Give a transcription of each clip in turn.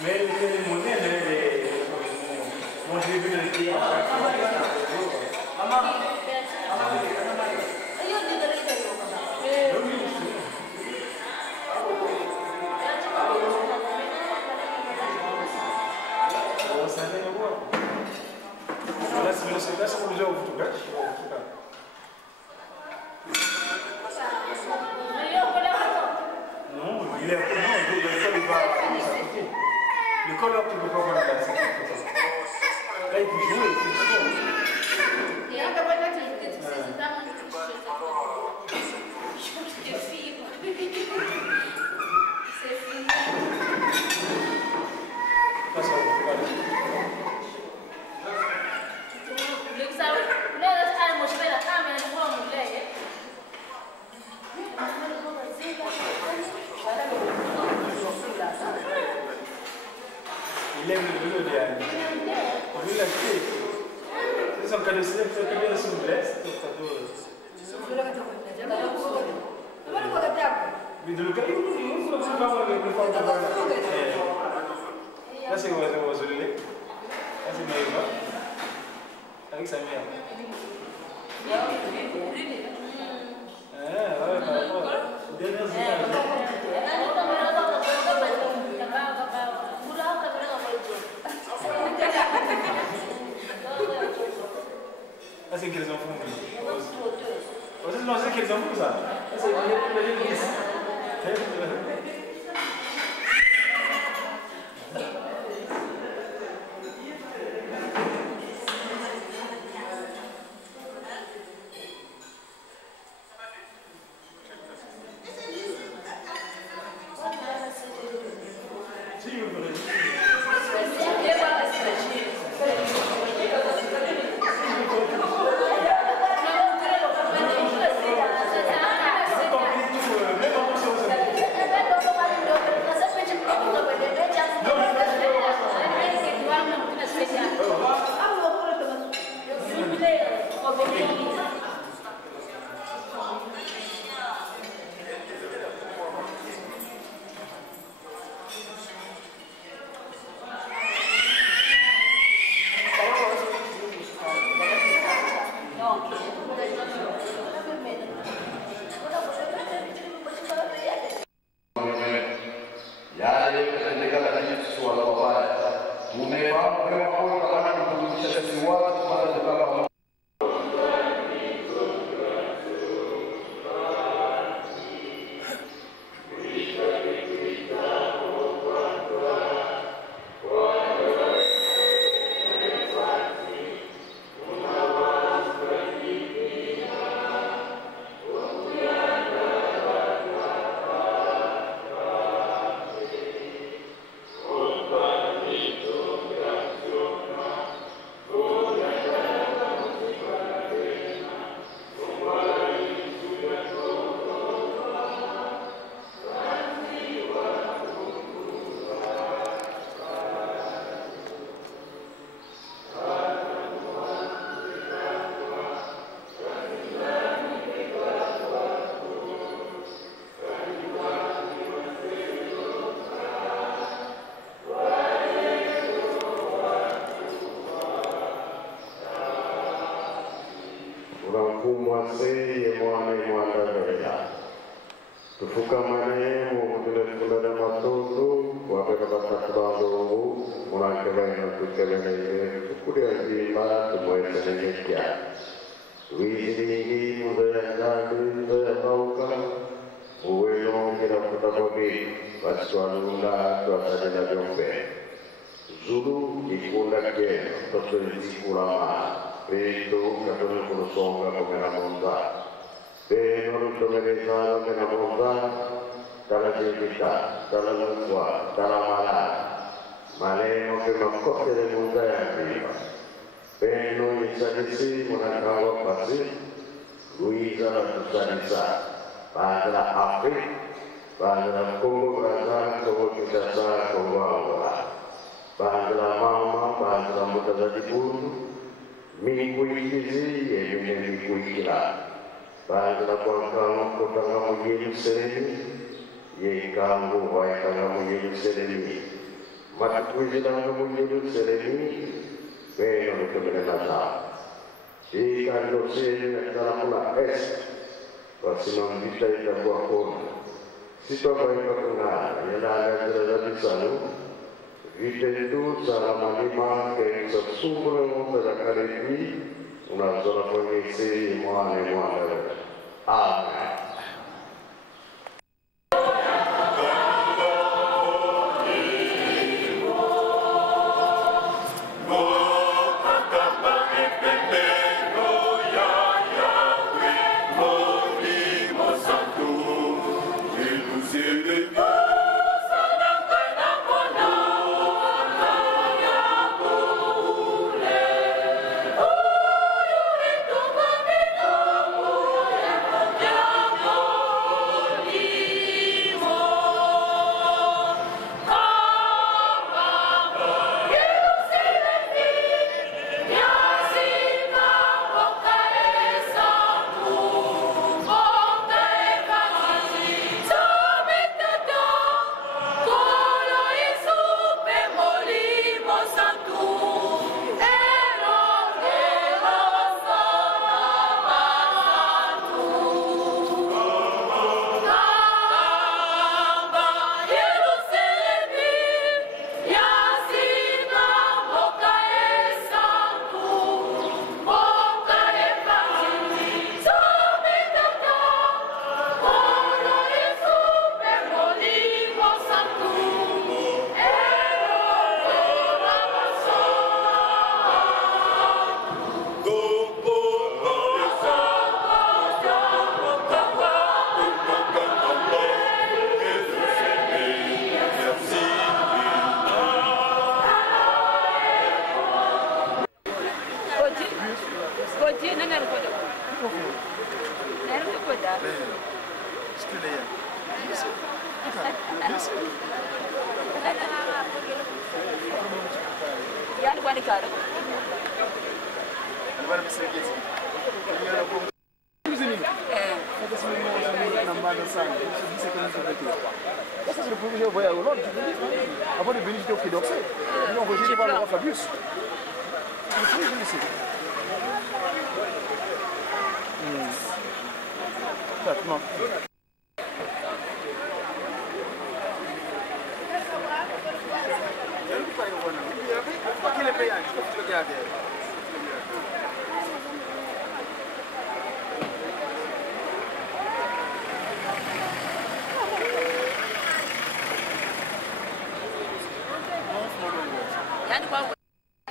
Mais les monnaies, moi j'ai vu le client. Maman. Là, c'est pour le jeu au foot. Non, il est à l'école, il va s'arrêter. L'école, tu ne peux pas voir la classe. Là, il peut jouer, il peut jouer. Il aime le boulot de Anne. Il veut l'acheter. C'est son cadeau, c'est un cadeau de son blesse. Mais de l'occasion, il faut pas voir le fond de la là, c'est Oazolé. Là, c'est Maïva. Avec sa mère. Ah, c'est quels enfants? C'est quels enfants ça? C'est matukuzi na mungu sereni pero no que me pasa y cuando se la pula es próxima vista y la buacona si tu vai para y la de salud vite tu sarà manima che sossumo per la carità una zona poi si muore amen.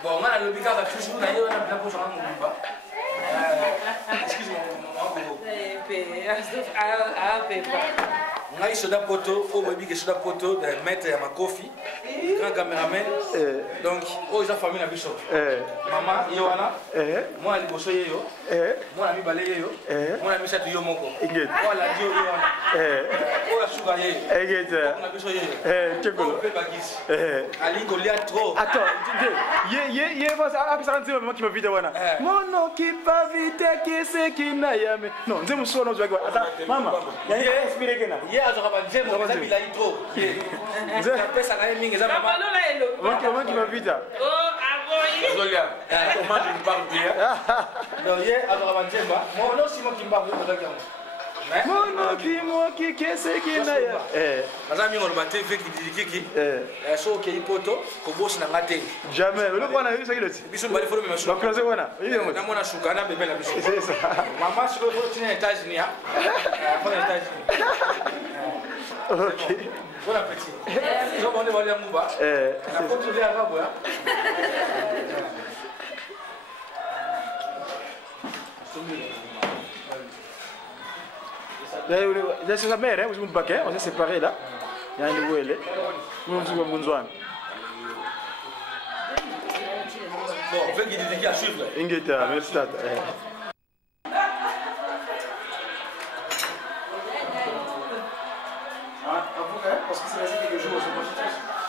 Bon, on a le bicard à toujours d'ailleurs, on a bien pour changer mon combat. Excuse-moi, on a eu soda poto, au début que soda poto de mettre à ma coffee, grand caméraman. Donc, oh, ils ont famille la bichot. Maman, Yohana, moi, les bossos yo, moi, l'ami balé yo, moi, l'ami chatou yo moko. Moi, la dio Yohana. Oh, la sugar yo. On a bichot yo. Oh, le bagis. Ali Goliath trop. Attends, ça rentre maman qui m'a vite wana. Mon nom qui pas vite qui c'est qui n'a jamais. Non, nzemu so no jwa. Attends, maman. Ya inspiré kena. Yeah, je rappelle nzemu, ça bila trop. Nzemu pesa na mingi za maman. Maman qui m'a vite. Oh, aboyi. Zolia. Comment je parle bien. Donc hier, à rappelle nzemu, moi non si moi qui me parle de ça. Mon qui qu'est-ce qui n'a jamais. Azami on battait fait qui dit kiki. So ke ipoto ko boss na ngate. Jamais. Le bwana hiyo sasa loti. Biso mbali folo mema shuka. Donc là bwana. Na mona shuka na bebe la biso. C'est ça. Maman sur le folo tina étage ni ha. Folo étage. OK. Bon appétit. Je vais aller voir les mouba. Na contrôler arabe ya. Là, c'est sa mère, hein, on s'est séparés là. Il y a un nouvel. Nous sommes en Bon, fais qu'il dit qu'il y a suivre. Ingeta, merci tata. Parce que c'est resté quelques jours,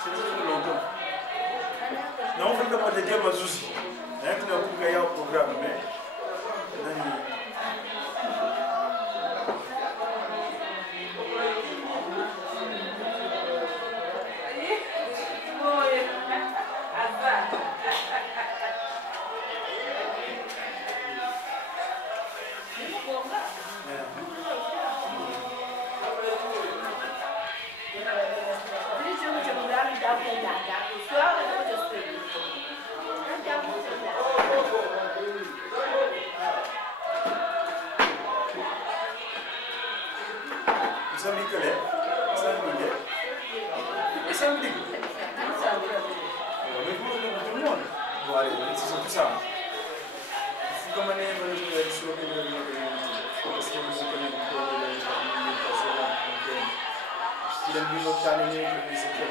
c'est resté trop longtemps. Non, on fait pas de dire ma souci. Hein, tu n'as pas un programme, mais. Oh, yeah. ça me dit. Mais vous, tout le monde. Bon, allez, c'est tout ça. Il faut qu'on ait une bonne sur le parce que vous connaissez il a vu notre année, je sais qu'il y a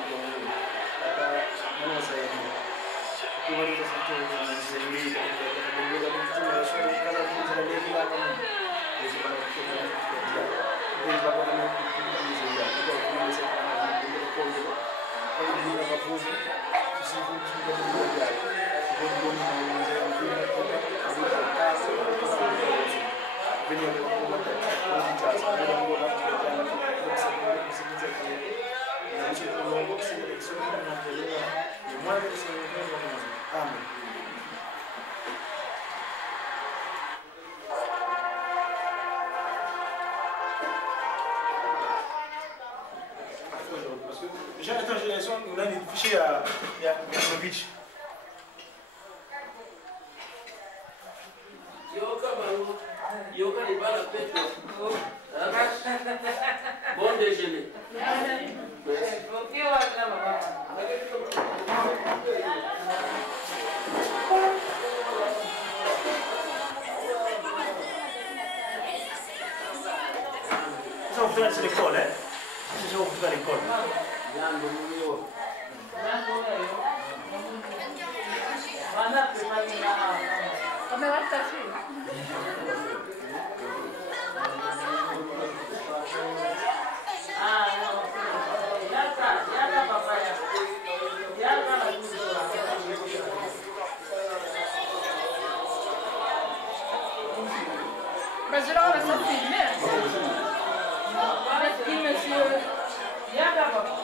on a une fichier à Beach. Bon déjeuner. Ça, on fait l'école, hein? C'est ça, on fait l'école. Come va a stare qui? Ah, no. Ya está papaya. Ya está la Ben, je leur laisse filmer. Avec qui, monsieur? Ya está papaya.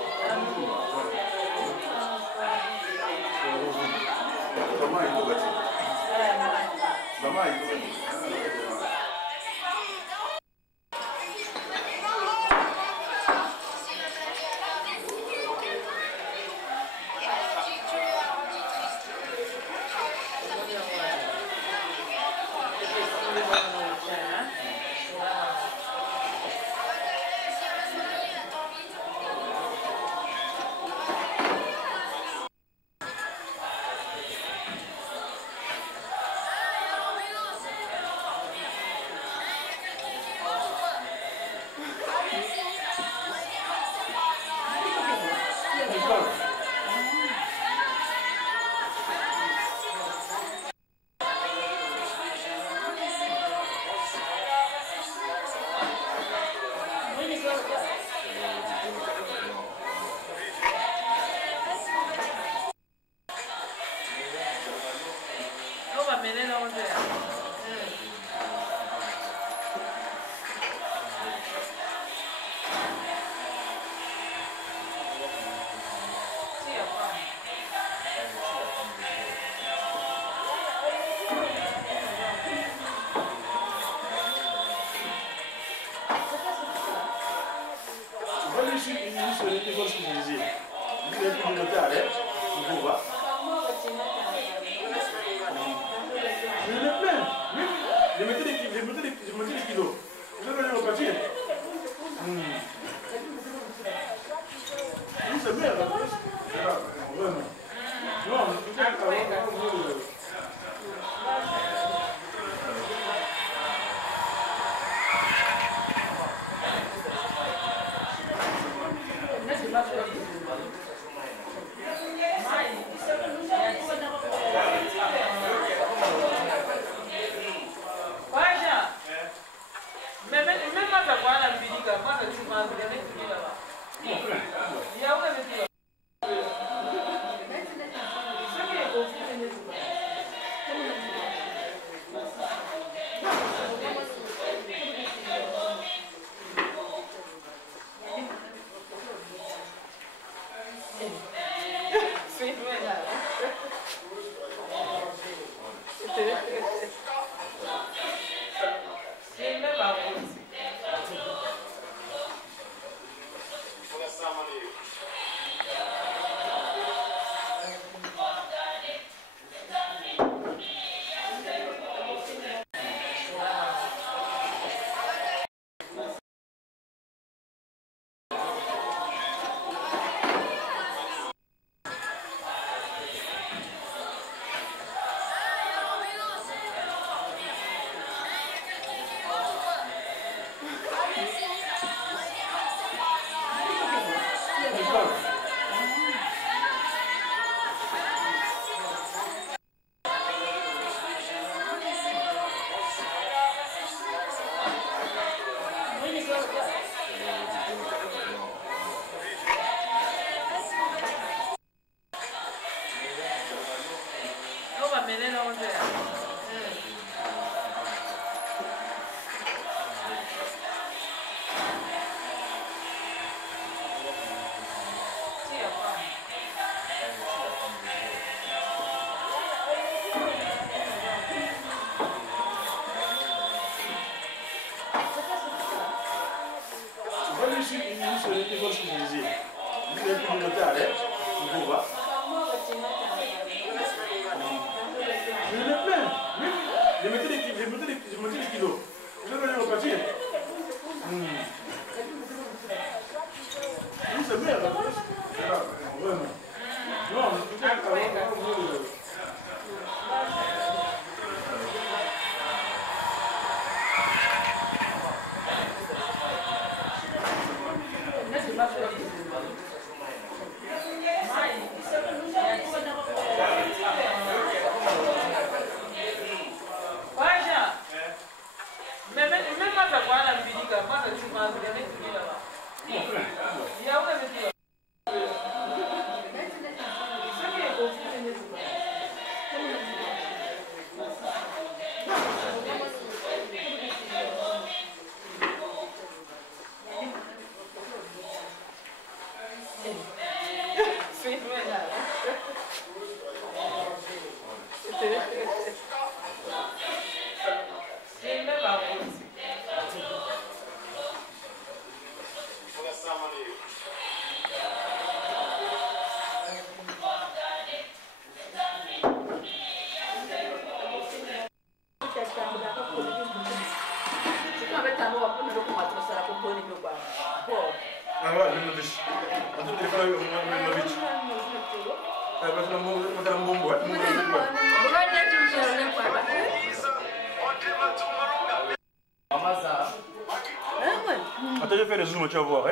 Attends, je fais le zoom, tu vas voir.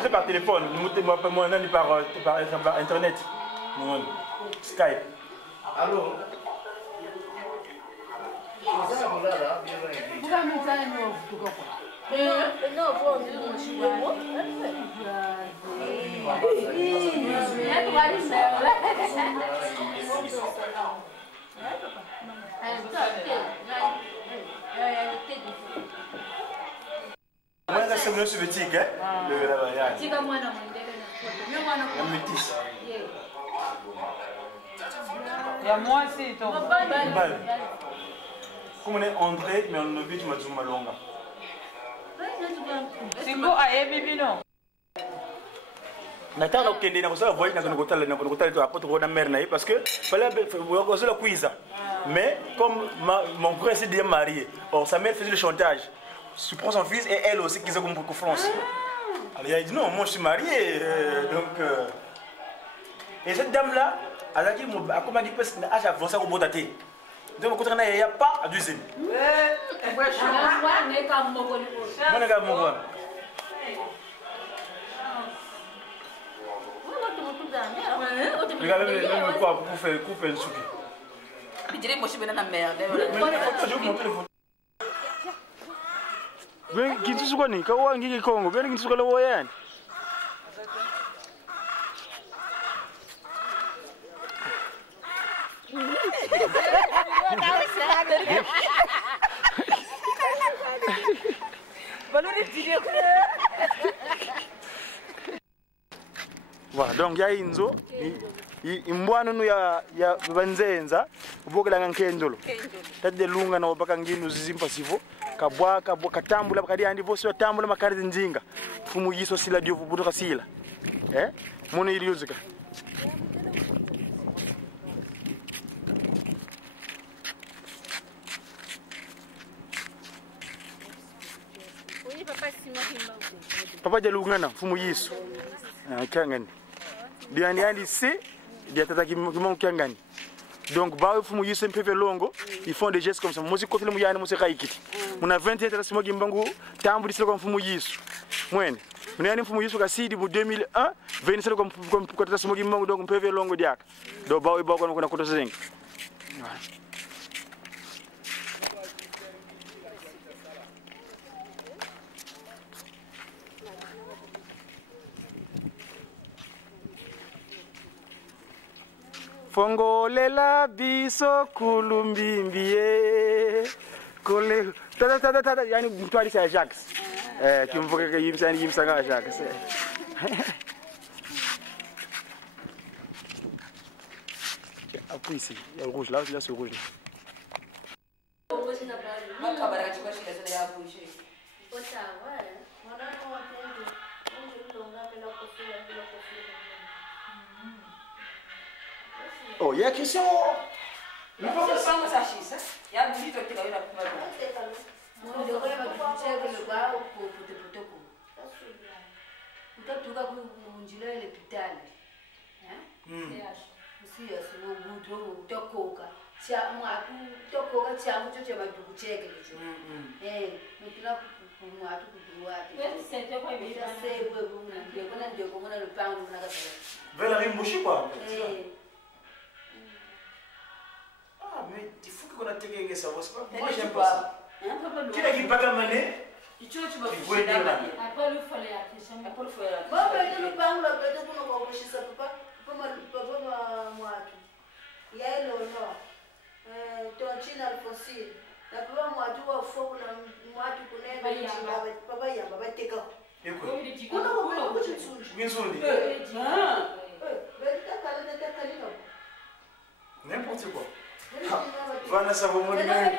Vous par téléphone, moi par internet. Skype. Allô? Moi, c'est mon soviétique, hein? Le métis. Il y a moi aussi, toi. Comme on est André, mais on est vite, ma zoom longa. C'est quoi à Bibi, non? Nataka ukende na kusala voyage na kutala tu apôtre Roda Mernaï parce que fallait la quiz. Mais comme mon frère s'est déjà marié, or sa mère faisait le chantage. Tu prends son fils et elle aussi qui s'est comme pour France. Alors il a dit non, moi je suis marié donc et cette dame là, elle a dit comment dit parce que âge avancé au botaté. Donc quand on a a pas à deuxième. Regardez même quoi pour faire couper un souki. Je dirais moi je suis dans la merde. Ben kitu suka ni kawa ngiki Kongo, ben kitu suka lawo yani. Voilà, donc ya inzo imbwana nu ya banzenza ubokela ngankendolo tade lunga na obaka nginu zizimpa sivo kabwa katambula bakadi andi vosi watambula makari nzinga fumu yiso sila dio bubuka sila mono iliyozika papa de lunga na fumu yiso kangani andi se dia tata ki mon kangani donc ba fumu yiso mpeve longo ils font des gestes comme ça musique côté mu yana musique kaikiti muna 21 tata simo gimbangu tambuli silo kwa fumu yiso mwene Mnani mfumu Yesu kasidi mu 2001 veni sele comme kota smogi mangu donc PV longo diak do baw ibo ko na kota zinc. Fongolela biso kulumbimbie kole tata yani mtwali sa Jacques kimvuke ke yimsanga Jacques appuie ici il y a le rouge là c'est le rouge oh il y a question il faut que ça me sache ça il y a du tout qui va ah mais il faut qu'on a tégué ça moi j'aime pas ça tu l'as dit baga mané tu veux tu vas après le fallait après le fallait bon ben nous parlons là peut-être qu'on va voir ça papa moi il y a le non ton china fossile la papa moi tu vas faut que moi tu connais papa ya baba teka n'importe quoi. Voilà, ça va moins bien.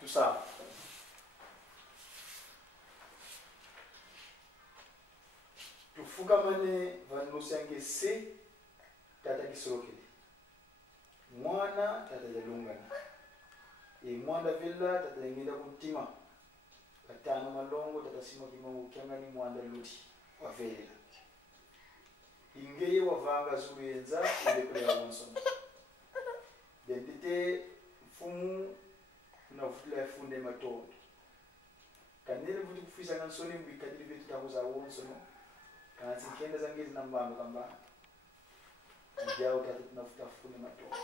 Tout ça. Tufukamane vanosyange se tata kisokele mwana tata yalungana mwana villa tata yangenda kutima katano malongo tata sima kimangu kyangani mwanda luti wavelela ingeye wavanga zuyenza ilekule ya wonsoma dendite mfumu na vutula funde matondo kanele vuti kufisa kansoni mbikadiri vitu takuza wonsoma kana sikenda zangizi na mbamba kamba njao tatu tunafuta fune matondo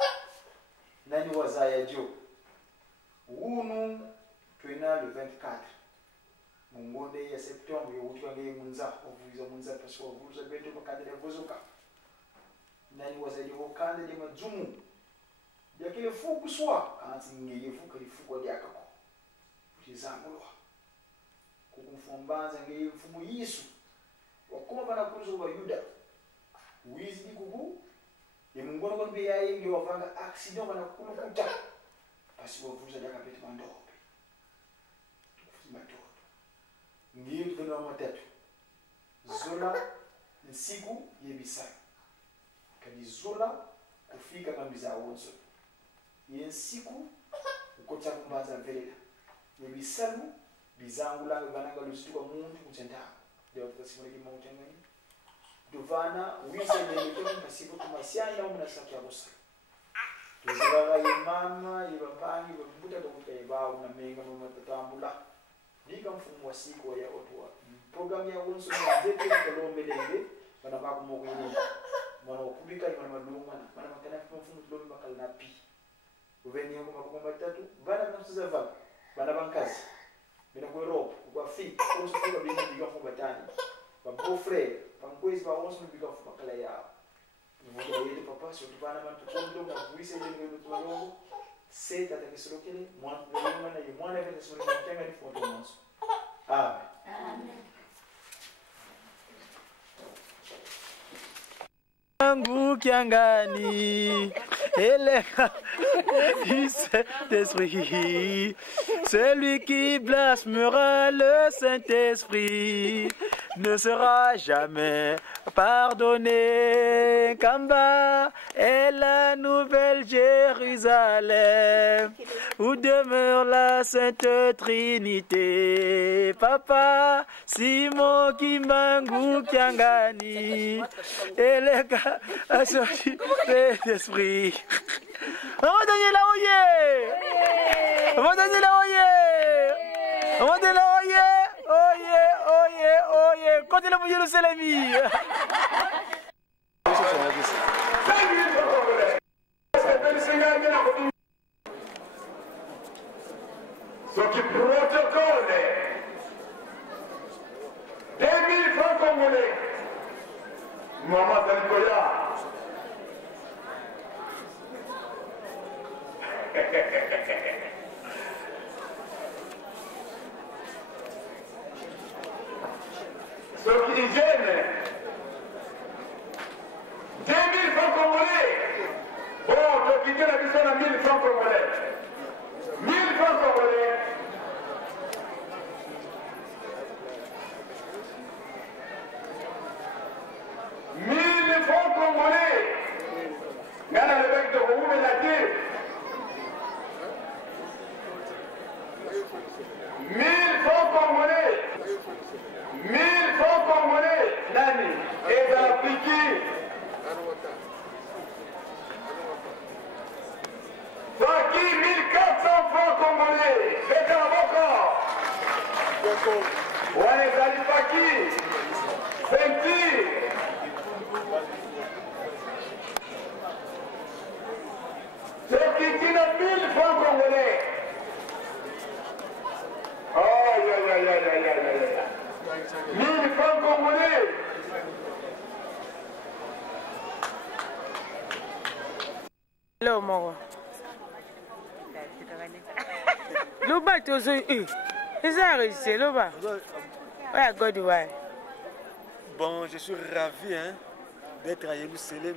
nani wazaya jo unu twena le 24 mungonde ya septembre yo utwange munza ovuza munza paso ovuza beto makadere gozoka nani wazaya jo kande de majumu yakile fuku swa anti ngeye fuku lifuko lyakako utizangulwa kukumfombanza ngeye mfumu Yesu wakoma bana kuzo wa Yuda wizi dikugu yemungono kon be yaye ngi wavanga accident bana kulukuta basi wavuza yakapete mandobe matoto ngiyo tuna matatu zola nsiku yebisa kadi zola kufika kambiza wonso yensiku ukotsa kumbaza mvelela yebisalu bizangula bananga lusituka muntu kutsenda ndio tukasimuliki mautengani duvana wise ndelekeni pasipo kumasiana umna saki abusa tuziraga yemama yibapani babuta dokuta yebao na menga mama tatambula dika mfumu wa siku ya otwa program ya wonso na zete ngalombelenge bana bakumogwini mwana okubika bana malunga bana makana mfumu tulobe bakala na pi uveni yangu makoma matatu bana namsuza vaka bana bankazi bina ku Europe ku Afrika wonso kuba bina biga fu batani ba beau-frère bankwezi ba wonso biga fu bakala ya mmoja yeye papa sio tubana bantu kondo na buise ndio tumalongo seta takisirokele mwana na mwana vile sura mtenga ni foto mwanzo amen amen Angu kiangani eleka du Saint-Esprit celui qui blasphèmera le Saint-Esprit ne sera jamais pardonné. Kamba est la nouvelle Jérusalem. où demeure la Sainte Trinité. Papa, Simon Kimbangu Kiangani, et les gars assortis d'esprit. Maman Daniela, oye! Maman Daniela, oye! Maman Daniela, oye! Oye, oye, oye! Continuez pour Jérusalem! Ce qui protocole 2000 francs congolais. Maman Dalikoya. Ce qui gêne 2000 francs congolais. Bon, tu as quitté la mission à 1000 francs congolais. 1000 francs congolais. Gana le bec de Roumé la tire. 1000 francs congolais. 1000 francs congolais. Nani. Et dans la piqui. Faki 1400 francs congolais. C'est un bon corps. Ouais, Zali Faki. Senti. C'est qui dit 1000 francs congolais. Oh, aïe, aïe, aïe, aïe, aïe, aïe, aïe. 1000 francs congolais. Hello, Moro. Loba, tu as eu. C'est ça, c'est Loba. Ouais, God, ouais. Bon, je suis ravi d'être à Jérusalem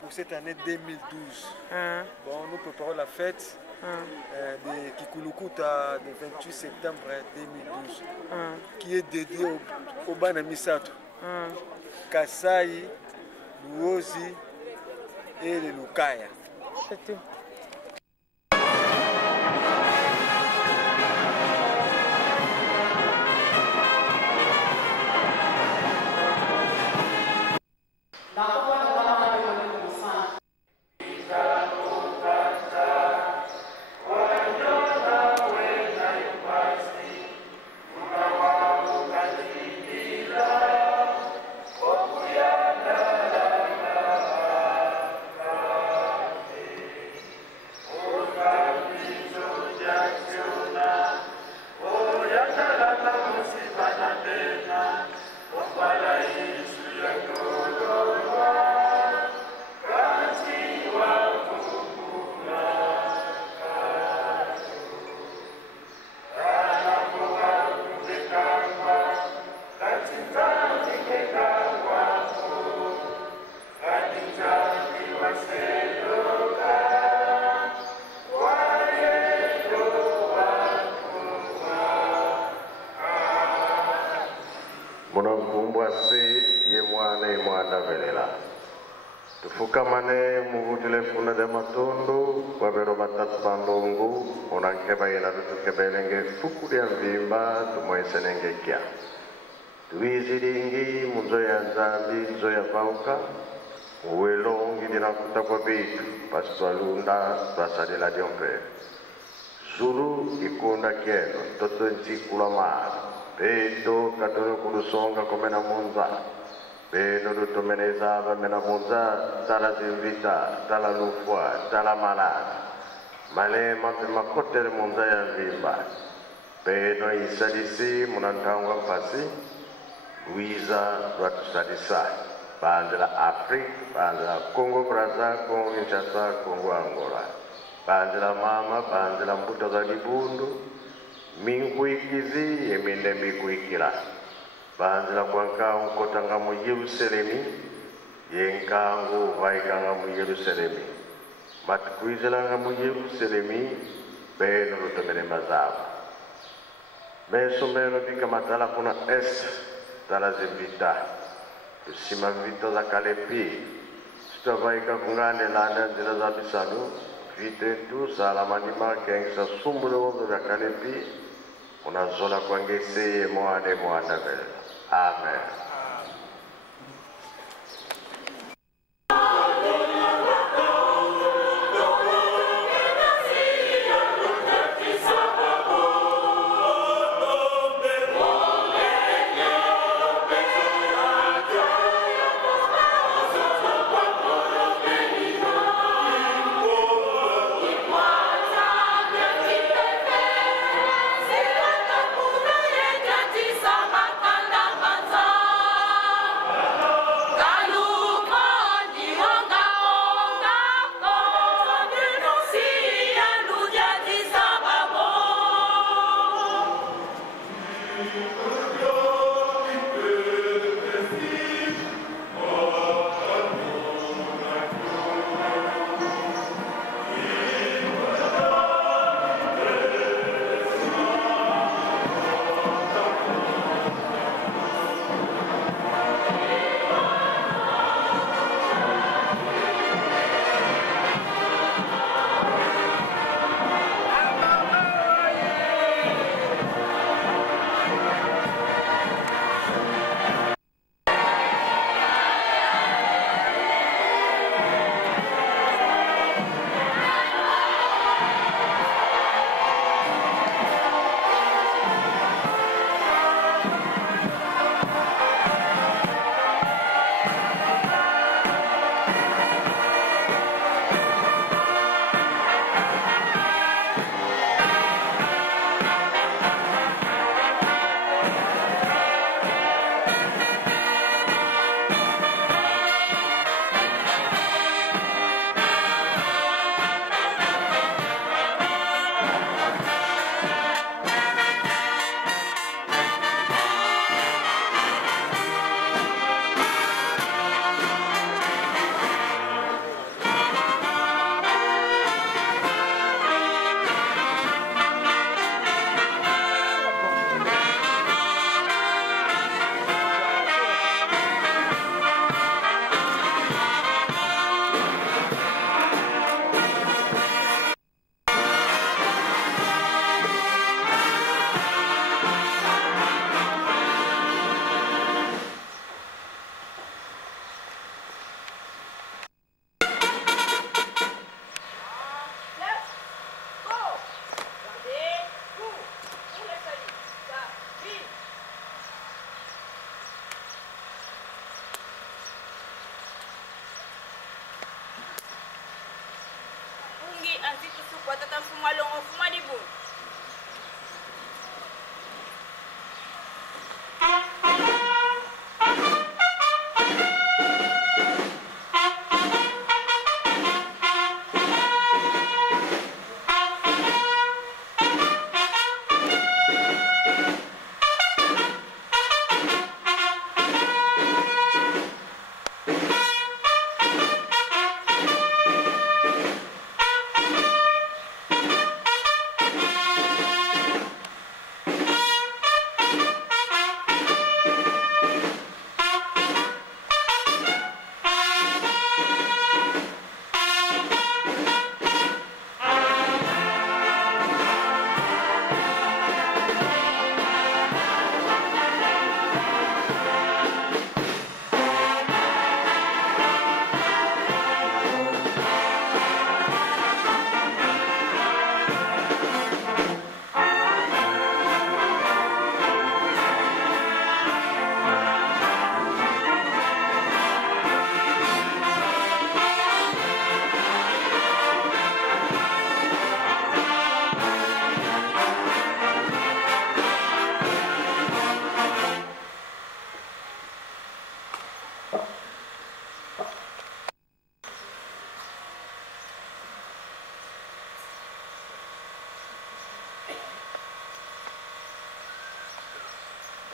pour cette année 2012. Bon, nous préparons la fête de Kikulukuta le 28 septembre 2012 qui est dédiée au Bana Misato, Kasai, Luozi et le Lukaya. C'est tout. Tufukamane muvutile funa de matondo kwa bero batatu bandongo onankeba yena tukebelenge fuku ya mvimba tumoesenenge kya tuiziringi munzo ya nzambi nzo ya pauka uwelongi dinakuta kwa bitu pasitwalunda twasalila diompe zulu ikunda kieno toto nsikula mara peto katono kulusonga komena munza Beno lutomeneza bamena munza tala zimbita tala lufwa tala malana male mapi makotere munza ya vimba beno isadisi munantangwa mpasi Luiza ratusadisa bandela Afrika bandela Congo Brazza Congo Kinshasa Congo Angola bandela mama bandela mbuto za libundu minkuikizi eminde mbikuikila bandela kwankangu kotanga mu Yerusalemi yenkangu vaikanga mu Yerusalemi matikuizilanga mu Yerusalemi beno lutomene mazaba mesomero bika matala kuna tala zimbita tusima vito za kalepi sitavaika kungane landa nzila za bisadu invite tous à la manima kengsa sumbulo vya kanepi unazola kwangese mwane mwana vela. Amen.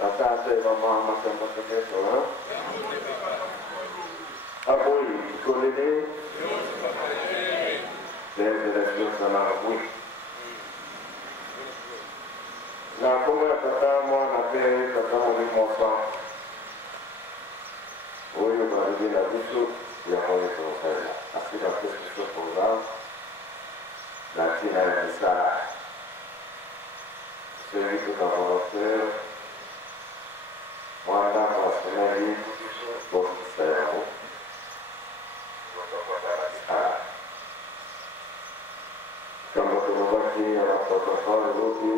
Atate mama macam itu, apa ini? Sekolah ini, saya tidak sama aku. Nah, kamu kata mau nanti kata mau di motor, oh iya baru dia itu yang mau itu saya. Akhirnya itu program, la tina ya misala. Celui qui est volontaire, moi, là, moi, c'est la vie, pour faire. Kama tumebaki na protokoli rupi,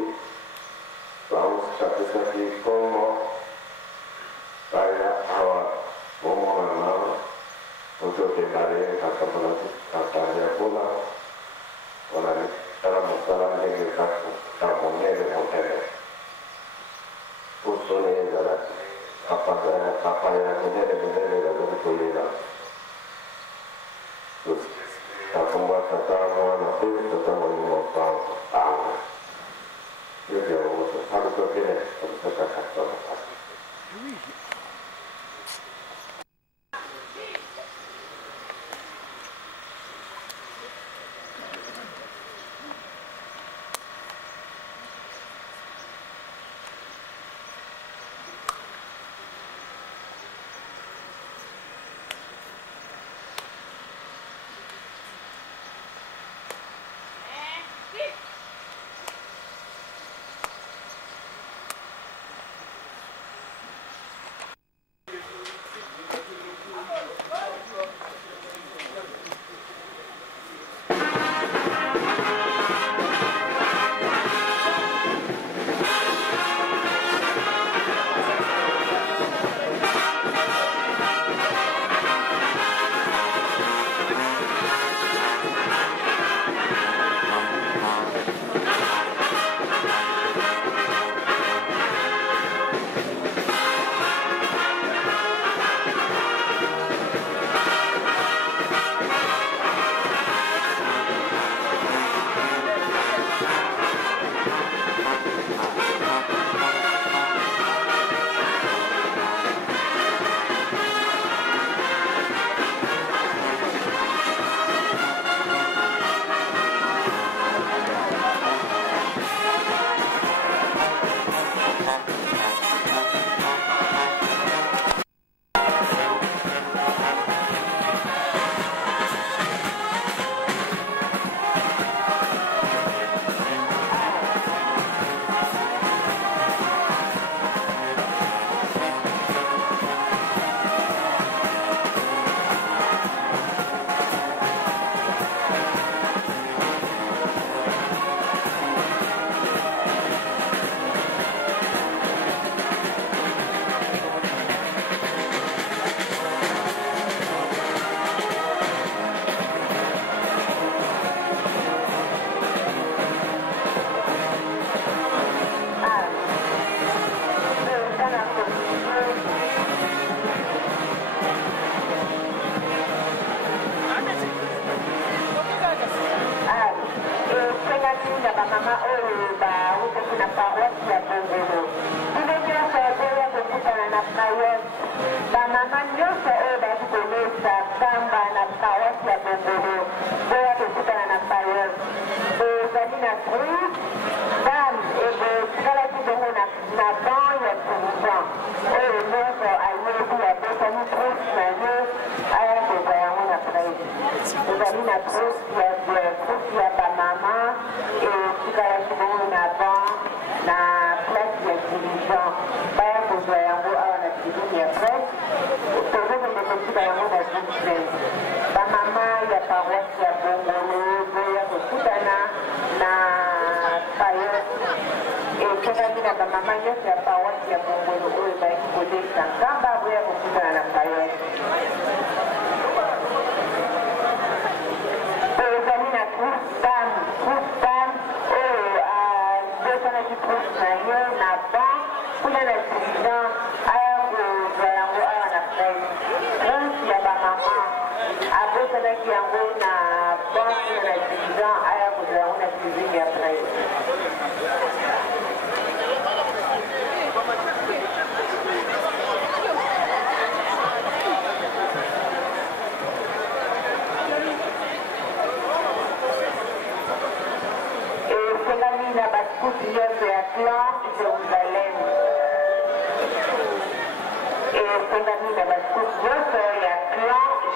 laus katika kikomo, saya awal mengenal untuk dikari kata katanya pula, orang dalam masalah yang kita kampungnya dengan hotel, usulnya adalah apa yang benar-benar ada kuliah. Kampung pertama nanti pertama lima tahun. Jadi harus berpikir harus berkata.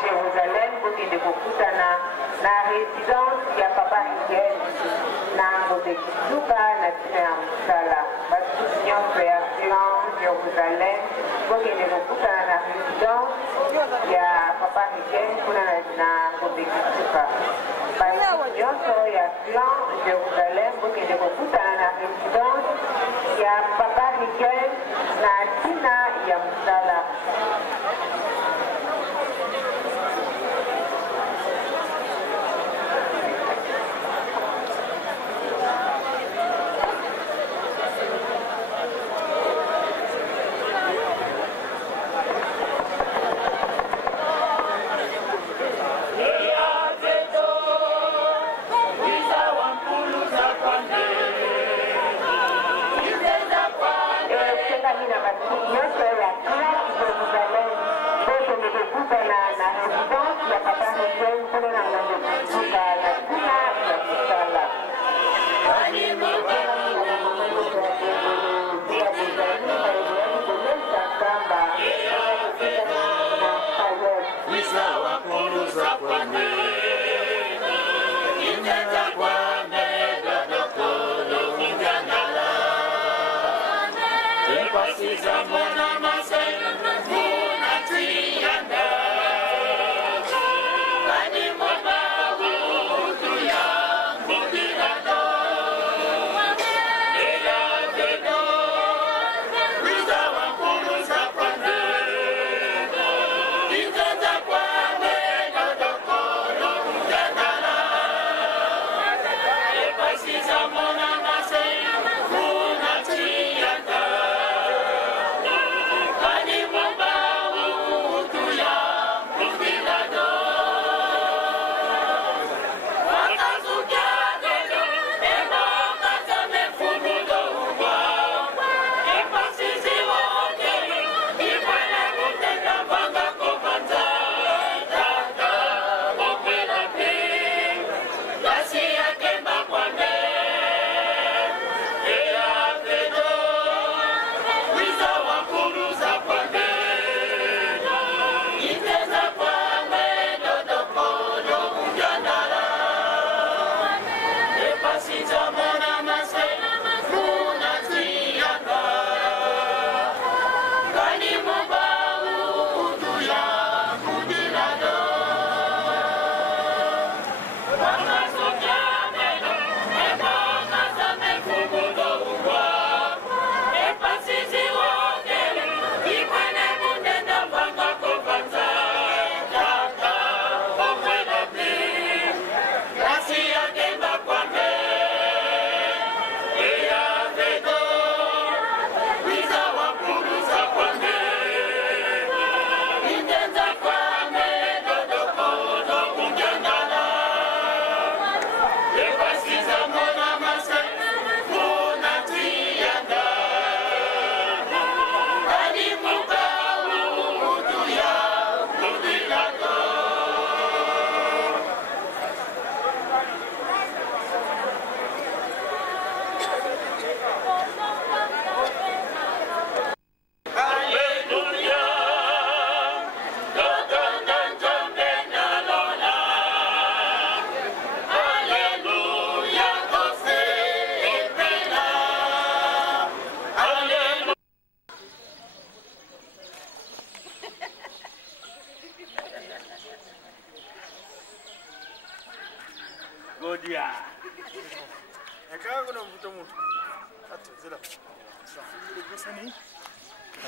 Jérusalem bokende kokutana na résidence ya papa Miguel na ngombe kisuka na tina ya mosala bato nyonso ya Sion Jérusalem bokende kokutana na résidence ya papa Miguel kuna na ngombe kisuka bato nyonso ya Sion Jérusalem bokende kokutana na résidence ya papa Miguel na tina ya mosala.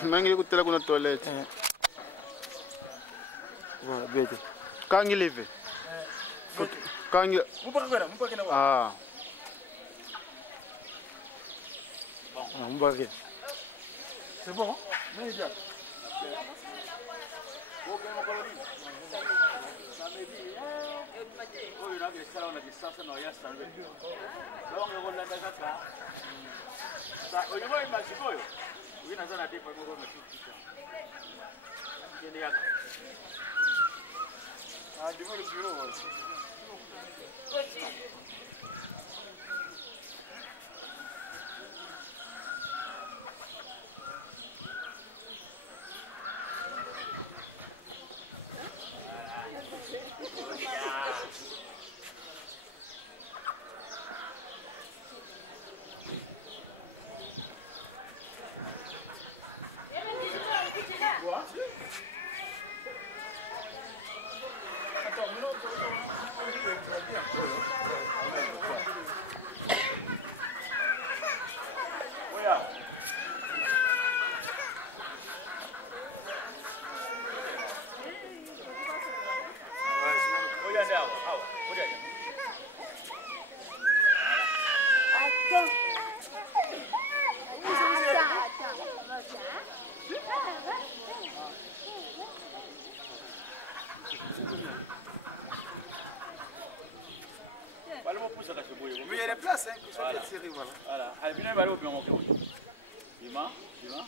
Mangi kutela kuna toilet. Voilà, bete. Kangi leve. Kangi. Mupaka na. Ah. Mupaka. C'est bon? Mais déjà. 5, soit de série, voilà. Voilà. Allez, venez, allez au bien, ok. Dis-moi. Voilà.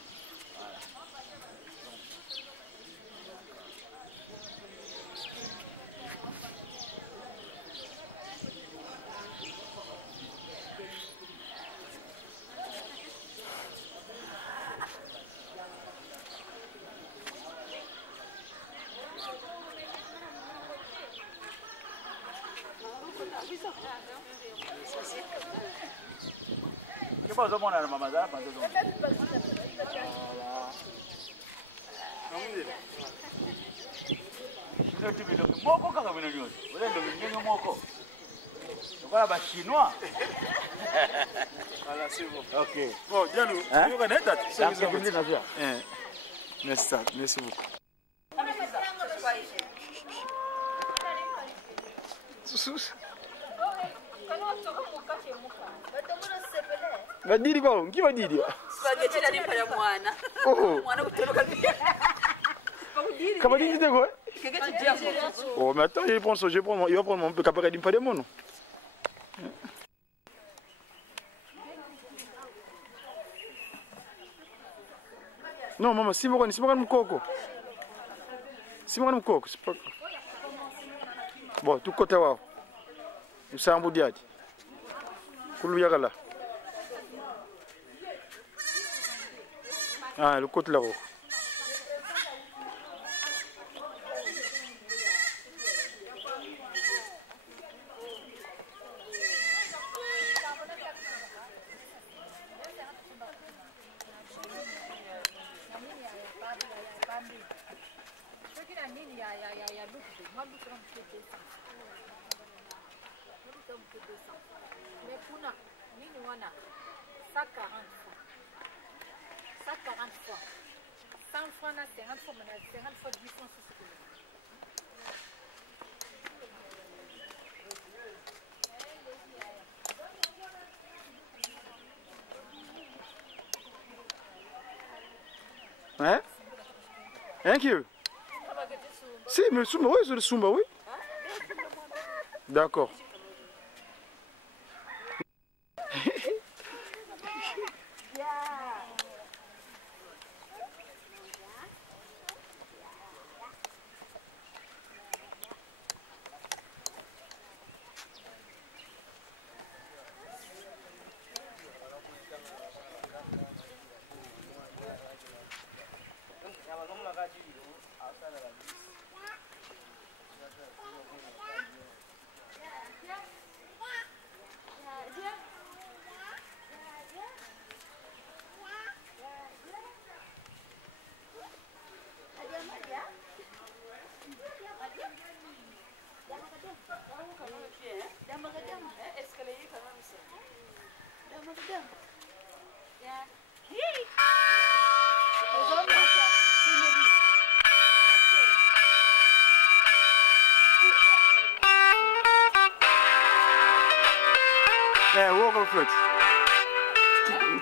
Je pense que mon arme, madame, voilà, chinois. Voilà, c'est bon. Ok. Bon, Diallo, tu veux connaître ça? Merci, merci beaucoup. Vadiri kwa ngi vadiri. Spaghetti la nimpa ya mwana. Mwana kutoroka. Comment tu dis quoi? Keketi diamo. Oh, mais attends, il va prendre mon peu capable de pas de mon. Non, maman, si moi mon coco. Si moi mon coco, c'est pas. Bon, tout côté wa. Nous sommes boudiati. Kulu yagala. Ah, le côté là-haut. Mais pour nous, nous avons 140 francs. 140 francs. 100 francs, 50 francs, 50 francs, 10 francs, c'est ce que Hein? Thank you. Si, mais Sumba, oui, c'est le Sumba, oui. D'accord.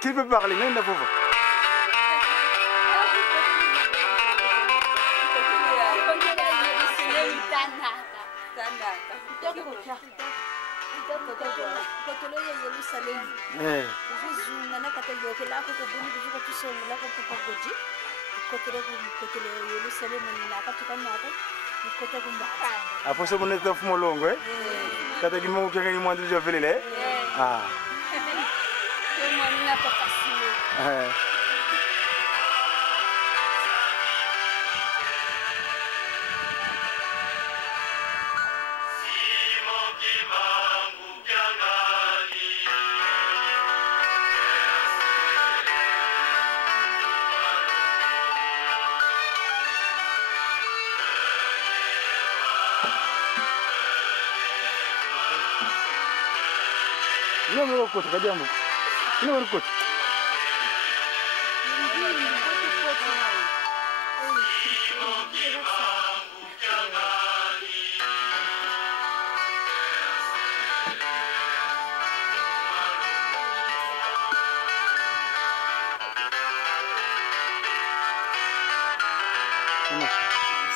Qui peut parler? Même la pauvre. Après ça, on est dans le long, oui. Quand tu as dit que tu as déjà fait les. Ah. Não, côté, regarde. Non, côté.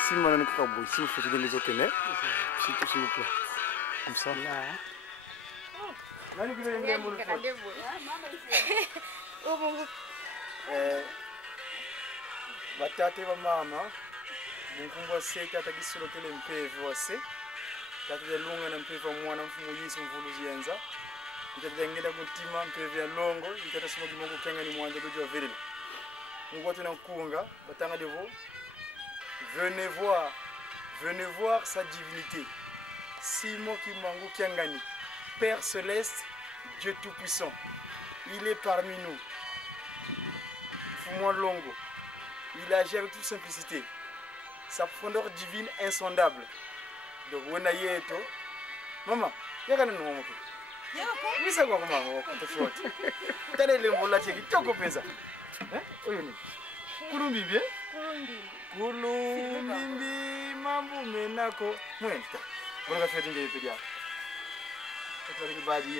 Si on a un crabe, si on fait des maisons s'il vous plaît. Comme ça. Nani kile ngine mbulu foti? Umungu. Batate ba mama. Mungu seta takisolo kile mpevu wase. Tatu lunga na mpevu mwana mfumu Yesu mvuluzi yenza. Nitengenda kutima mpevu ya longo, nitatasema kimongo kenga ni mwanje kujua vile. Mungu tena kunga, batanga devo. Venez voir sa divinité. Simo Kimangu Kiangani, Père céleste, Dieu tout-puissant. Il est parmi nous. Fumon Longo. Il agit avec toute simplicité. Sa profondeur divine insondable. Donc, on a yeto. Maman, il y a un nom. Mais c'est quoi, maman? On te flotte. T'as les mots qui t'ont coupé ça. Hein? Oui, oui. Kulumbi bien? Kulumbi, mambu menako. Mwenta. On va faire une idée, pédia. C'est une badi.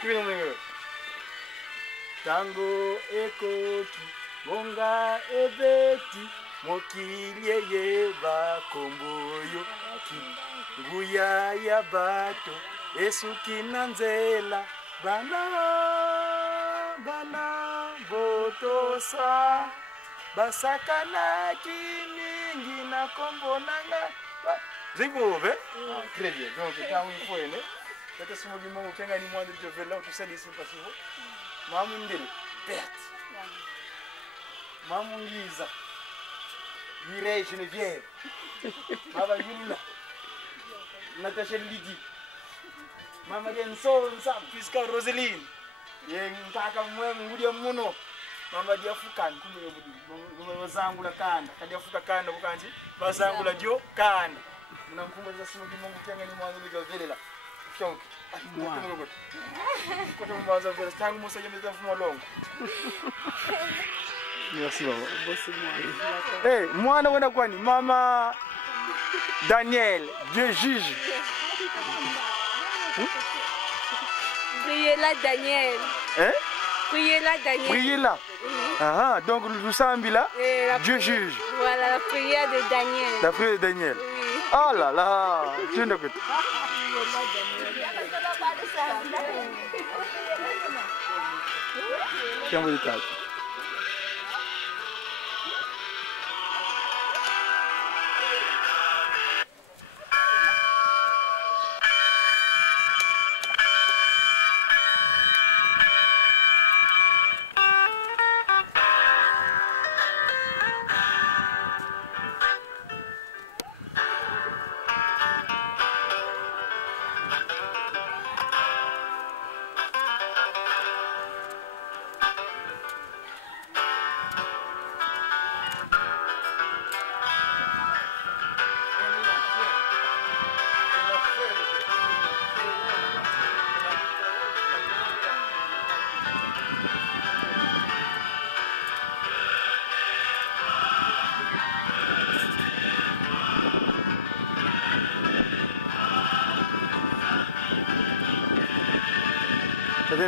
Qui vient de Tango ekoti, bonga ebeti, mokilie yeba komboyo, nguya ya bato, esuki nanzela, bana botosa, basakana kimingi na kombo nanga. Zingove? Très bien. Donc, quand il faut aimer, c'est ce mouvement où il y a une moindre de vélo, tout ça, ici, parce que Maman Ndele, Berthe, Maman Lisa, Mireille Geneviève, Maman Yulula, Natacha Lydie, Maman Denson, Pisca Roseline, Yengaka Moudia Mono, Maman Diafukan, Mazangula Kanda, Kadiafuka Kanda, Bukanti, Mazangula Dio Kanda. Mnamkumba za simu kimungu kenga ni mwanzo liga vile la. Shonki. Kote mwanzo vile tangu Musa yemeza mfumo longo. Merci baba. Bosi mwana. Eh, mwana wenda kwani mama Daniel, Dieu juge. Priez là Daniel. Hein? Priez là Daniel. Priez là. Ah, donc le sambi là, Dieu juge. Voilà la prière de Daniel. La prière de Daniel. Oh là là, tu ne peux pas. Tiens, vous dites.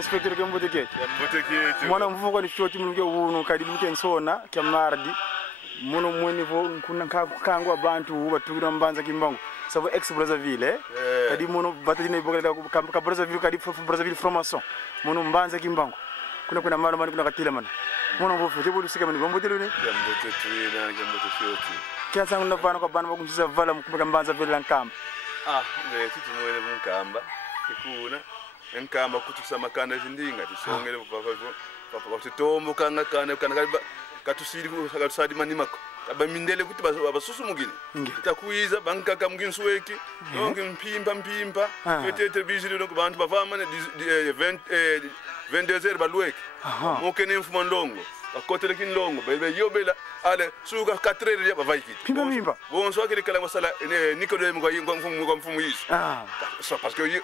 Inspector ke mbote ke mwana mvuko kwa nishoti mnuke uno kadibu ke nsona kya mardi muno mweni vo kuna kangwa abantu batukira mbanza kimbango savo ex Brazzaville kadi muno batine bogala ka Brazzaville kadi Brazzaville formation muno mbanza kimbango kuna mara mani kuna katila mana muno mvuko tebo lusika mani mbote lune ya mbote tuina ya mbote shoti kya sangu na vana kwa bana bakunjiza vala mkumba mbanza vile lankamba tutu mwele mukamba ikuna enkamba kutusa makanda zindinga tisongele papa tutombo kanga katusiri katusadi manimako abamindele kuti basusu mugini takuiza bankaka mugini sweki nonke mpimpa petete bizile no kubantu bavama ne 22h balweki mokene mfuma ndongo bakotele kinlongo bebe yobela ale suka 4h ya bavaikiti pimpa bonso akele kala masala Nicodème kwa mfumu Yesu so parce que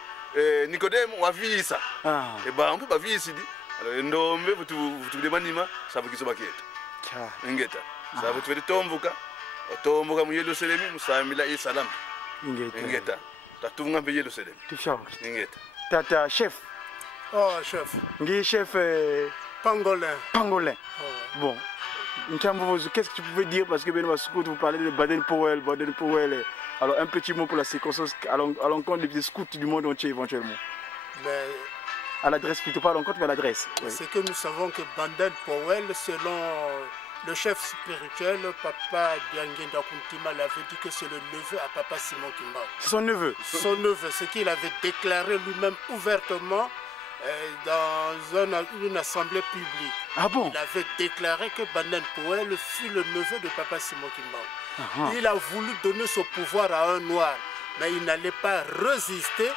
Nicodème wavisa on peut pas visi dit alors ndombe vutu de manima sabu kiso baketa ngeta sabu tu tombuka mu Yerusalemu musamila isalam ngeta tatunga be Yerusalemu tushawa ngeta tata chef chef ngi chef pangolin bon qu'est-ce que tu pouvais dire parce que Benoît Scout vous parlez de Baden-Powell alors un petit mot pour la circonstance à l'encontre des scouts du monde entier éventuellement. Mais à l'adresse plutôt, pas l'encontre, mais à l'adresse. Oui. C'est que nous savons que Baden Powell, selon le chef spirituel, Papa Diangenda Kuntima, l'avait dit que c'est le neveu à Papa Simon Kimba. C'est son neveu. Son neveu, ce qu'il avait déclaré lui-même ouvertement dans une assemblée publique. Ah bon? Il avait déclaré que Baden Powell fut le neveu de Papa Simon Kimba. Il a voulu donner son pouvoir à un noir, mais il n'allait pas résister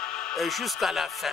jusqu'à la fin.